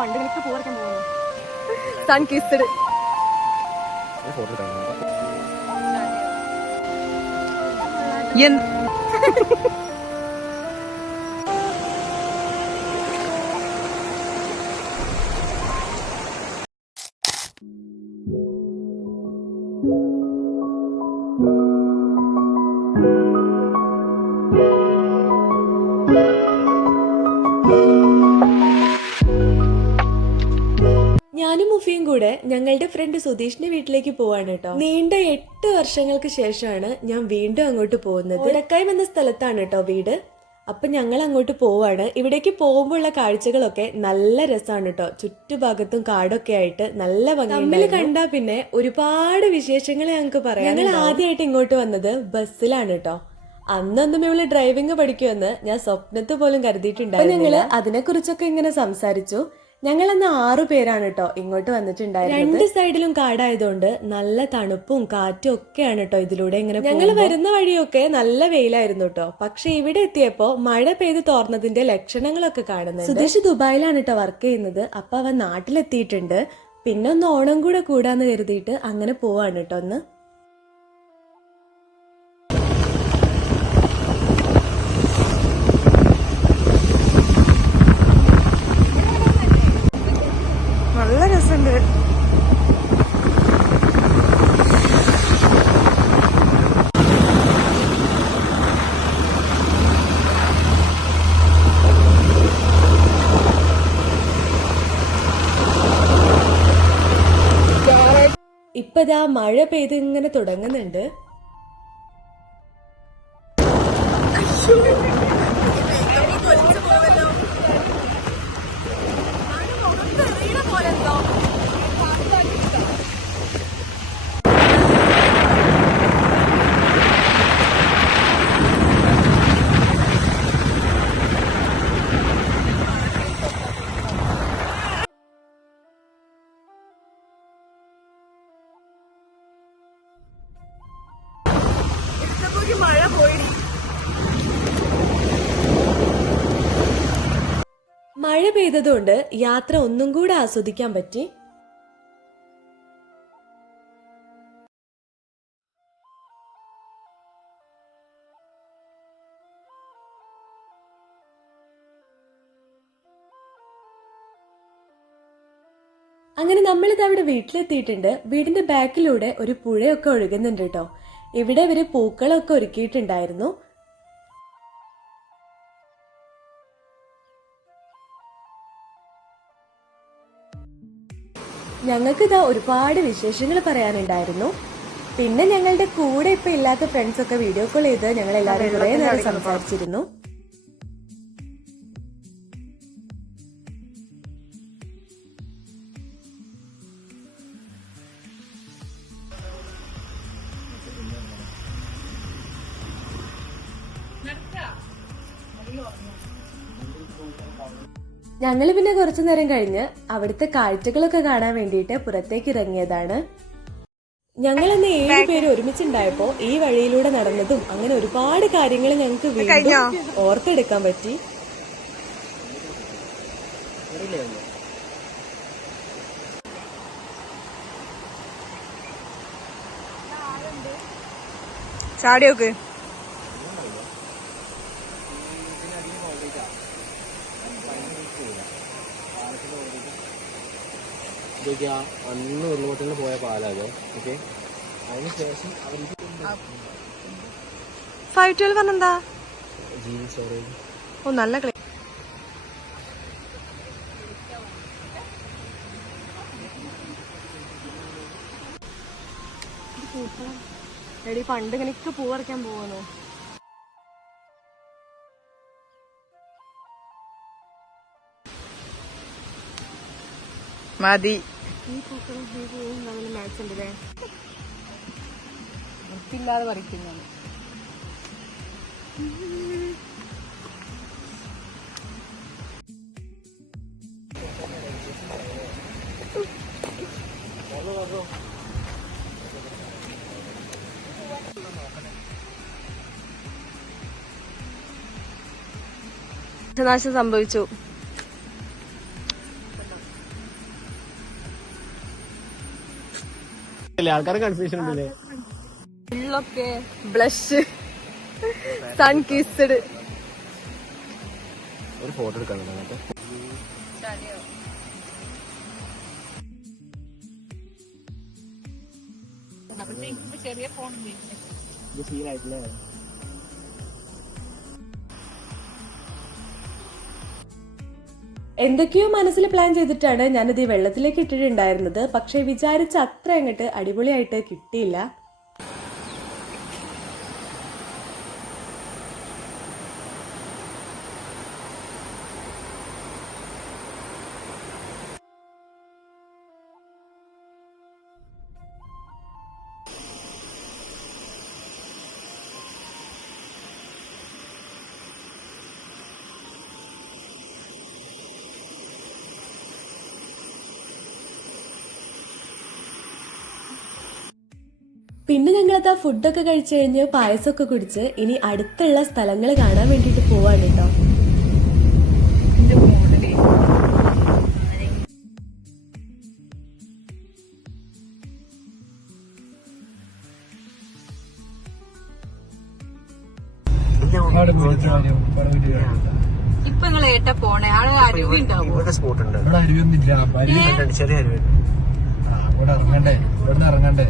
പണ്ട് കളിക്ക് പോകാൻ പോകുന്നു. Sun kissed. ഞാനും മുഫിയും കൂടെ ഞങ്ങളുടെ ഫ്രണ്ട് സുധീഷിന്റെ വീട്ടിലേക്ക് പോവാണ് കേട്ടോ. നീണ്ട 8 വർഷങ്ങൾക്ക് ശേഷമാണ് ഞാൻ വീണ്ടും അങ്ങോട്ട് പോകുന്നത്. ഉടക്കായം എന്ന സ്ഥലത്താണ് കേട്ടോ വീട്. അപ്പൊ ഞങ്ങൾ അങ്ങോട്ട് പോവാണ്. ഇവിടേക്ക് പോകുമ്പോഴുള്ള കാഴ്ചകളൊക്കെ നല്ല രസമാണ് കേട്ടോ. ചുറ്റുഭാഗത്തും കാടൊക്കെ ആയിട്ട് നല്ല ഭംഗി. തമ്മിൽ കണ്ടാ പിന്നെ ഒരുപാട് വിശേഷങ്ങൾ ഞങ്ങൾക്ക് പറയാം. ഞങ്ങൾ ആദ്യമായിട്ട് ഇങ്ങോട്ട് വന്നത് ബസ്സിലാണ് കേട്ടോ. അന്നൊന്നും ഇവള് ഡ്രൈവിംഗ് പഠിക്കുമെന്ന് ഞാൻ സ്വപ്നത്ത് പോലും കരുതിയിട്ടുണ്ടായിരുന്നു. ഞങ്ങള് അതിനെ കുറിച്ചൊക്കെ ഇങ്ങനെ സംസാരിച്ചു. ഞങ്ങൾ അന്ന് 6 പേരാണ് കേട്ടോ ഇങ്ങോട്ട് വന്നിട്ടുണ്ടായിരുന്നത്. 2 സൈഡിലും കാടായതുകൊണ്ട് നല്ല തണുപ്പും കാറ്റും ഒക്കെയാണ് കേട്ടോ ഇതിലൂടെ ഇങ്ങനെ. ഞങ്ങൾ വരുന്ന വഴിയൊക്കെ നല്ല വെയിലായിരുന്നു കേട്ടോ. പക്ഷെ ഇവിടെ എത്തിയപ്പോ മഴ പെയ്ത് തോർന്നതിന്റെ ലക്ഷണങ്ങളൊക്കെ കാണുന്നുണ്ട്. സുധീഷ് ദുബായിലാണ് കേട്ടോ വർക്ക് ചെയ്യുന്നത്. അപ്പൊ അവൻ നാട്ടിലെത്തിയിട്ടുണ്ട്. പിന്നെ ഒന്ന് ഓണം കൂടെ കൂടാന്ന് കരുതിയിട്ട് അങ്ങനെ പോവാണ് കേട്ടോ ഒന്ന്. നല്ല രസമുണ്ട്. ഇപ്പതാ മഴ പെയ്ത് ഇങ്ങനെ തുടങ്ങുന്നുണ്ട്. മഴ പോയി. മഴ പെയ്തതുകൊണ്ട് യാത്ര ഒന്നും കൂടെ ആസ്വദിക്കാൻ പറ്റി. അങ്ങനെ നമ്മളിത് അവിടെ വീട്ടിലെത്തിയിട്ടുണ്ട്. വീടിന്റെ ബാക്കിലൂടെ ഒരു പുഴയൊക്കെ ഒഴുകുന്നുണ്ട് കേട്ടോ. ഇവിടെ ഇവര് പൂക്കളൊക്കെ ഒരുക്കിയിട്ടുണ്ടായിരുന്നു. ഞങ്ങൾക്ക് ഇതാ ഒരുപാട് വിശേഷങ്ങൾ പറയാനുണ്ടായിരുന്നു. പിന്നെ ഞങ്ങളുടെ കൂടെ ഇപ്പൊ ഇല്ലാത്ത ഫ്രണ്ട്സ് ഒക്കെ വീഡിയോ കോൾ ചെയ്ത് ഞങ്ങൾ എല്ലാവരും കുറേ നേരം സംസാരിച്ചിരുന്നു. ഞങ്ങൾ പിന്നെ കുറച്ചു നേരം കഴിഞ്ഞ് അവിടുത്തെ കാഴ്ചകളൊക്കെ കാണാൻ വേണ്ടിയിട്ട് പുറത്തേക്ക് ഇറങ്ങിയതാണ്. ഞങ്ങൾ അന്ന് 7 പേര് ഒരുമിച്ചുണ്ടായപ്പോ ഈ വഴിയിലൂടെ നടന്നതും അങ്ങനെ ഒരുപാട് കാര്യങ്ങൾ ഞങ്ങൾക്ക് വീണ്ടും ഓർത്തെടുക്കാൻ പറ്റി. ചാടിയോക്ക്. അന്ന് ഉരുളോട്ടിൽ പോയ പാലാത്. ഓക്കെ, അതിനുശേഷം അവർക്ക് 512 പറഞ്ഞെന്താ? ജീവൻ സ്റ്റോറേജ്. ഓ നല്ല കളി. എടി പണ്ട് ഇങ്ങനെയൊക്കെ പൂ പറിക്കാൻ പോവാനോ? മതി. ഈ പൂക്കളും ഈ പൂവും തമ്മിൽ മാച്ച് ഉണ്ടല്ലേ? വൃത്തിയില്ലാതെ പറിക്കുന്നതാണ്. നാശം സംഭവിച്ചു. ആൾക്കാർ കൺഫ്യൂഷൻ ഉണ്ടല്ലേ. ഉള്ളൊക്കെ ബ്ലഷ്, സൺ കിസ്ഡ്. ഒരു ഫോട്ടോ എടുക്കാനുണ്ട് അങ്ങനത്തെ. എന്തൊക്കെയോ മനസ്സിൽ പ്ലാൻ ചെയ്തിട്ടാണ് ഞാനിത് ഈ വെള്ളത്തിലേക്ക് ഇട്ടിട്ടുണ്ടായിരുന്നത്. പക്ഷെ വിചാരിച്ച അത്ര അങ്ങോട്ട് അടിപൊളിയായിട്ട് കിട്ടിയില്ല. പിന്നെ ഞങ്ങളത് ആ ഫുഡൊക്കെ കഴിച്ചു കഴിഞ്ഞ് പായസമൊക്കെ കുടിച്ച് ഇനി അടുത്തുള്ള സ്ഥലങ്ങൾ കാണാൻ വേണ്ടിയിട്ട് പോവാണ് കേട്ടോ. ഇപ്പൊ നിങ്ങൾ ഏട്ടാ പോണേ? ആള് അരുവി ഉണ്ടാവും. സ്പോട്ടുണ്ട്, ചെറിയ അരുവി. ഇറങ്ങണ്ടേ.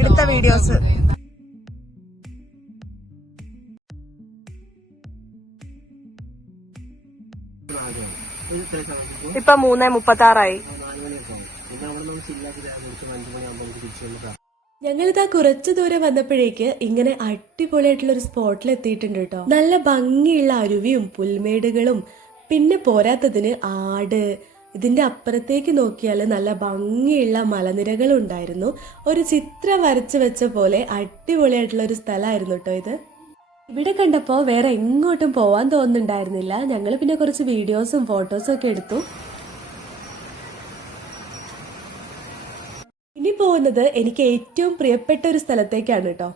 എടുത്ത വീഡിയോസ് ഇപ്പൊ 3:36. ഞങ്ങളിതാ കുറച്ചു ദൂരം വന്നപ്പോഴേക്ക് ഇങ്ങനെ അടിപൊളിയായിട്ടുള്ള ഒരു സ്പോട്ടിൽ എത്തിയിട്ടുണ്ട് കേട്ടോ. നല്ല ഭംഗിയുള്ള അരുവിയും പുൽമേടുകളും പിന്നെ പോരാത്തതിന് ആട്. ഇതിന്റെ അപ്പുറത്തേക്ക് നോക്കിയാൽ നല്ല ഭംഗിയുള്ള മലനിരകളും ഉണ്ടായിരുന്നു. ഒരു ചിത്രം വരച്ചു വെച്ച പോലെ അടിപൊളിയായിട്ടുള്ള ഒരു സ്ഥലമായിരുന്നു കേട്ടോ ഇത്. ഇവിടെ കണ്ടപ്പോൾ വേറെ എങ്ങോട്ടും പോവാൻ തോന്നുന്നുണ്ടായിരുന്നില്ല. ഞങ്ങൾ പിന്നെ കുറച്ച് വീഡിയോസും ഫോട്ടോസും ഒക്കെ എടുത്തു. ഇനി പോകുന്നത് എനിക്ക് ഏറ്റവും പ്രിയപ്പെട്ട ഒരു സ്ഥലത്തേക്കാണ് കേട്ടോ.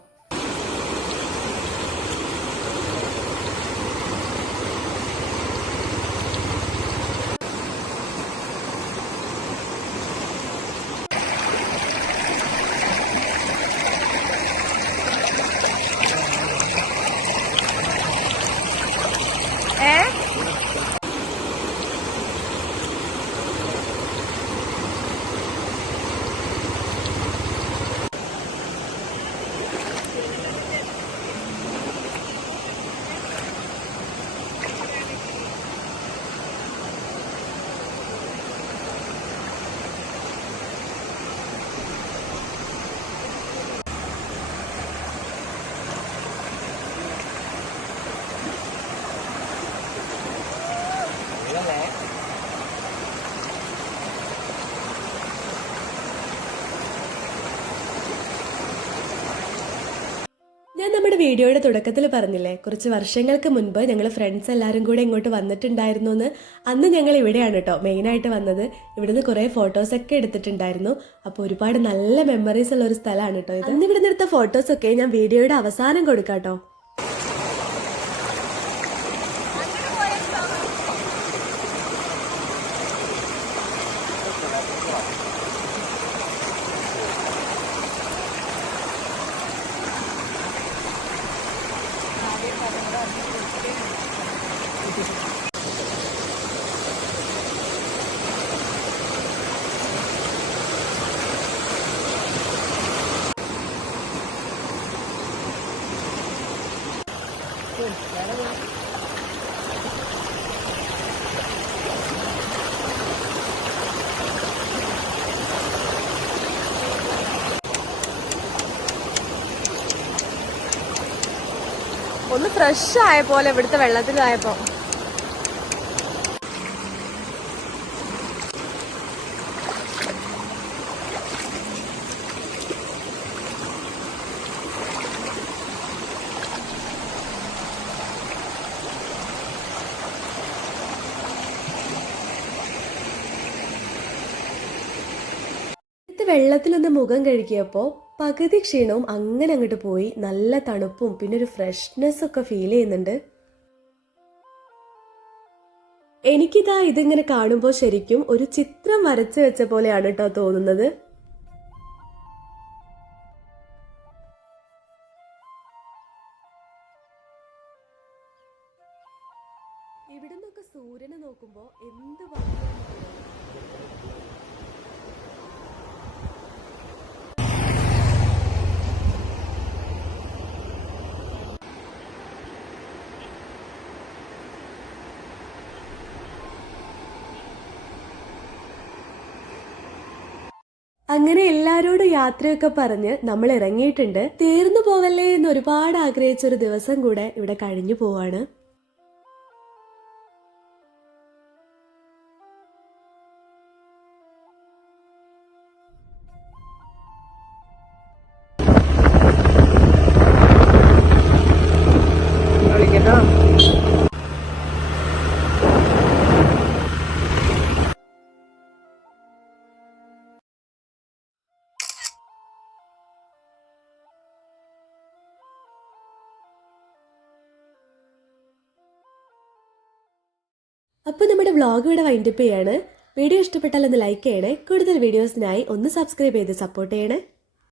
ഞാൻ നമ്മുടെ വീഡിയോയുടെ തുടക്കത്തിൽ പറഞ്ഞില്ലേ, കുറച്ച് വർഷങ്ങൾക്ക് മുൻപ് ഞങ്ങൾ ഫ്രണ്ട്സ് എല്ലാവരും കൂടെ ഇങ്ങോട്ട് വന്നിട്ടുണ്ടായിരുന്നു എന്ന്. അന്ന് ഞങ്ങൾ ഇവിടെയാണ് കേട്ടോ മെയിനായിട്ട് വന്നത്. ഇവിടുന്ന് കുറേ ഫോട്ടോസൊക്കെ എടുത്തിട്ടുണ്ടായിരുന്നു. അപ്പോൾ ഒരുപാട് നല്ല മെമ്മറീസ് ഉള്ള ഒരു സ്ഥലമാണ് കേട്ടോ ഇത്. അന്ന് ഇവിടുന്ന് എടുത്ത ഫോട്ടോസൊക്കെ ഞാൻ വീഡിയോയുടെ അവസാനം കൊടുക്കാം കേട്ടോ. ഒന്ന് ഫ്രഷ് ആയ പോലെ ഇവിടുത്തെ വെള്ളത്തിലായപ്പോ. വെള്ളത്തിലൊന്ന് മുഖം കഴുകിയപ്പോൾ പകുതി ക്ഷീണവും അങ്ങനെ അങ്ങോട്ട് പോയി. നല്ല തണുപ്പും പിന്നെ ഒരു ഫ്രഷ്നെസ് ഒക്കെ ഫീൽ ചെയ്യുന്നുണ്ട്. എനിക്കിതാ ഇതിങ്ങനെ കാണുമ്പോൾ ശരിക്കും ഒരു ചിത്രം വരച്ചു വെച്ച പോലെയാണ് കേട്ടോ തോന്നുന്നത്. ഇവിടെ നിന്നൊക്കെ സൂര്യനെ നോക്കുമ്പോൾ എന്ത് ഭംഗിയാണ്. അങ്ങനെ എല്ലാരോടും യാത്രയൊക്കെ പറഞ്ഞ് നമ്മൾ ഇറങ്ങിയിട്ടുണ്ട്. തീർന്നു പോവല്ലേ എന്ന് ഒരുപാട് ആഗ്രഹിച്ചൊരു ദിവസം കൂടെ ഇവിടെ കഴിഞ്ഞു പോവാണ്. അപ്പോൾ നമ്മുടെ വ്ളോഗ് ഇവിടെ വൈൻഡപ്പ് ചെയ്യാണ്. വീഡിയോ ഇഷ്ടപ്പെട്ടാൽ ഒന്ന് ലൈക്ക് ചെയ്യണേ. കൂടുതൽ വീഡിയോസിനായി ഒന്ന് സബ്സ്ക്രൈബ് ചെയ്ത് സപ്പോർട്ട് ചെയ്യണേ.